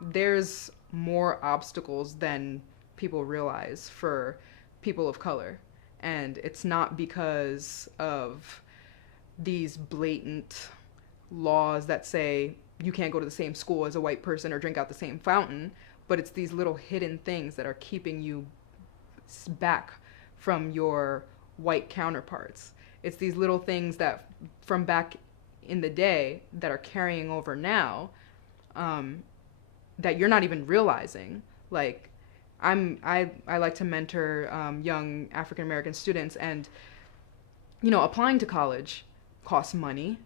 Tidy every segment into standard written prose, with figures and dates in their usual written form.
there's more obstacles than people realize for people of color. And it's not because of these blatant laws that say you can't go to the same school as a white person or drink out the same fountain, but it's these little hidden things that are keeping you back from your white counterparts. It's these little things that from back in the day that are carrying over now, um, that you're not even realizing. Like, I like to mentor young African American students, and applying to college costs money.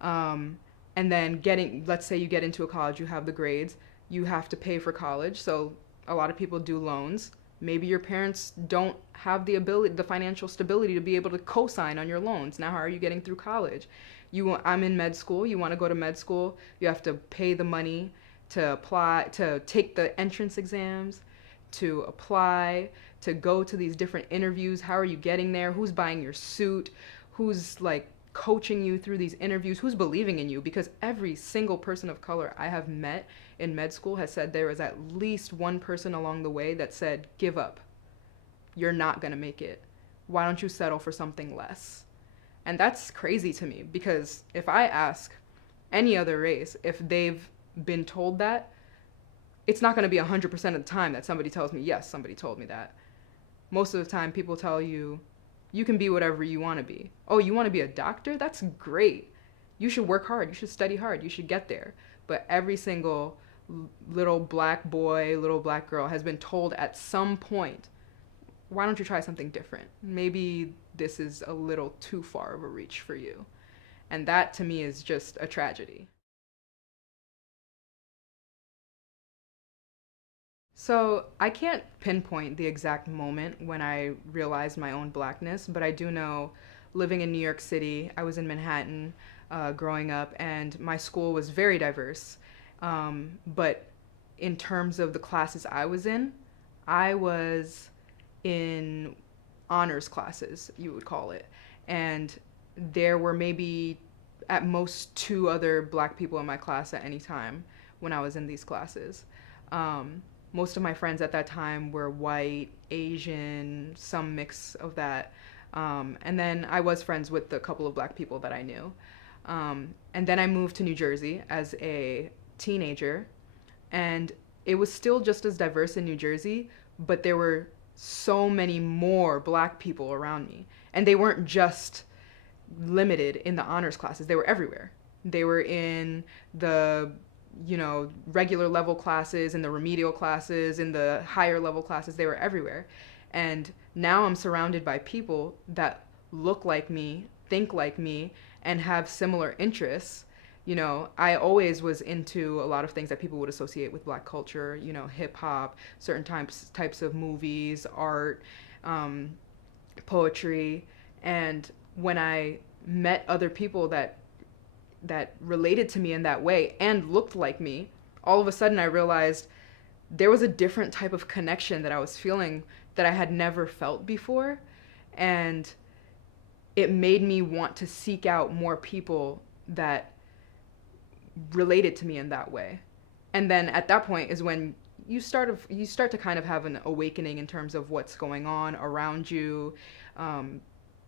Um, and then let's say you get into a college, you have the grades, you have to pay for college. So a lot of people do loans. Maybe your parents don't have the financial stability to be able to co-sign on your loans. Now, how are you getting through college? I'm in med school. You want to go to med school, you have to pay the money to apply, to take the entrance exams, to apply, to go to these different interviews. How are you getting there? Who's buying your suit? Who's like coaching you through these interviews? Who's believing in you? Because every single person of color I have met in med school has said there was at least one person along the way that said, give up. You're not going to make it. Why don't you settle for something less? And that's crazy to me, because if I ask any other race if they've been told that, it's not going to be 100% of the time that somebody tells me, yes, somebody told me that. Most of the time, people tell you, you can be whatever you want to be. Oh, you want to be a doctor? That's great. You should work hard. You should study hard. You should get there. But every single little black boy, little black girl has been told at some point, why don't you try something different? Maybe this is a little too far of a reach for you. And that to me is just a tragedy. So I can't pinpoint the exact moment when I realized my own blackness, but I do know living in New York City, I was in Manhattan growing up, and my school was very diverse. But in terms of the classes I was in, I was in honors classes, you would call it. And there were maybe at most two other black people in my class at any time when I was in these classes. Most of my friends at that time were white, Asian, some mix of that. And then I was friends with the couple of black people that I knew. And then I moved to New Jersey as a teenager, and it was still just as diverse in New Jersey, but there were so many more black people around me. And they weren't just limited in the honors classes, they were everywhere. They were in the regular level classes, in the remedial classes, in the higher level classes, they were everywhere. And now I'm surrounded by people that look like me, think like me, and have similar interests. I always was into a lot of things that people would associate with black culture, hip hop, certain types of movies, art, um, poetry. And when I met other people that related to me in that way and looked like me, all of a sudden I realized there was a different type of connection that I was feeling that I had never felt before. And it made me want to seek out more people that related to me in that way. And then at that point is when you start to kind of have an awakening in terms of what's going on around you, um,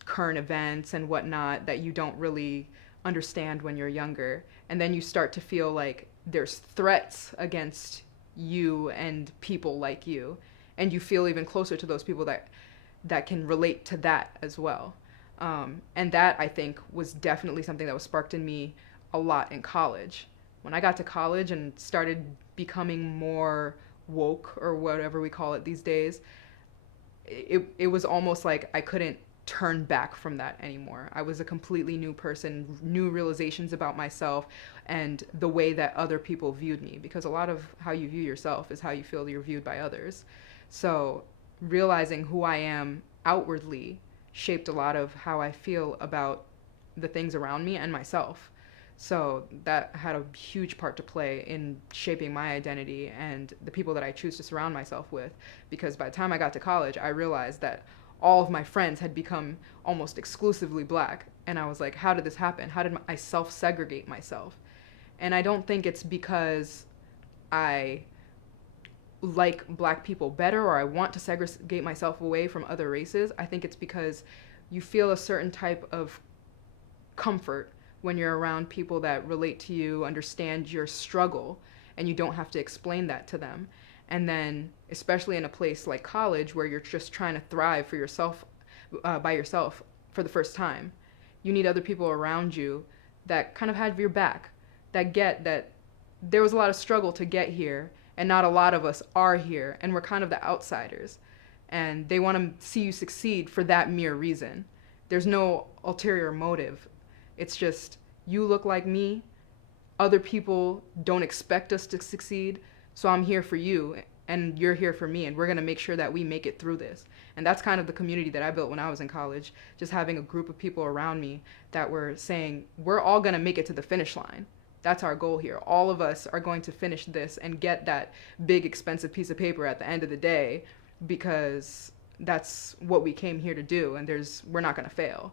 current events and whatnot that you don't really understand when you're younger. And then you start to feel like there's threats against you and people like you, and you feel even closer to those people that can relate to that as well. And that, I think, was definitely something that was sparked in me a lot in college. When I got to college and started becoming more woke, or whatever we call it these days, it was almost like I couldn't turn back from that anymore. I was a completely new person, new realizations about myself and the way that other people viewed me, because a lot of how you view yourself is how you feel you're viewed by others. So realizing who I am outwardly shaped a lot of how I feel about the things around me and myself. So that had a huge part to play in shaping my identity and the people that I choose to surround myself with. Because by the time I got to college, I realized that all of my friends had become almost exclusively black. And I was like, how did this happen? How did I self segregate myself? And I don't think it's because I like black people better or I want to segregate myself away from other races, I think it's because you feel a certain type of comfort when you're around people that relate to you, understand your struggle, and you don't have to explain that to them. And then, especially in a place like college where you're just trying to thrive for yourself, by yourself for the first time, you need other people around you that kind of have your back, that get that there was a lot of struggle to get here, and not a lot of us are here, and we're kind of the outsiders. And they want to see you succeed for that mere reason. There's no ulterior motive. It's just, you look like me, other people don't expect us to succeed, so I'm here for you, and you're here for me, and we're going to make sure that we make it through this. And that's kind of the community that I built when I was in college, just having a group of people around me that were saying, we're all going to make it to the finish line. That's our goal here. All of us are going to finish this and get that big, expensive piece of paper at the end of the day, because that's what we came here to do, and we're not going to fail.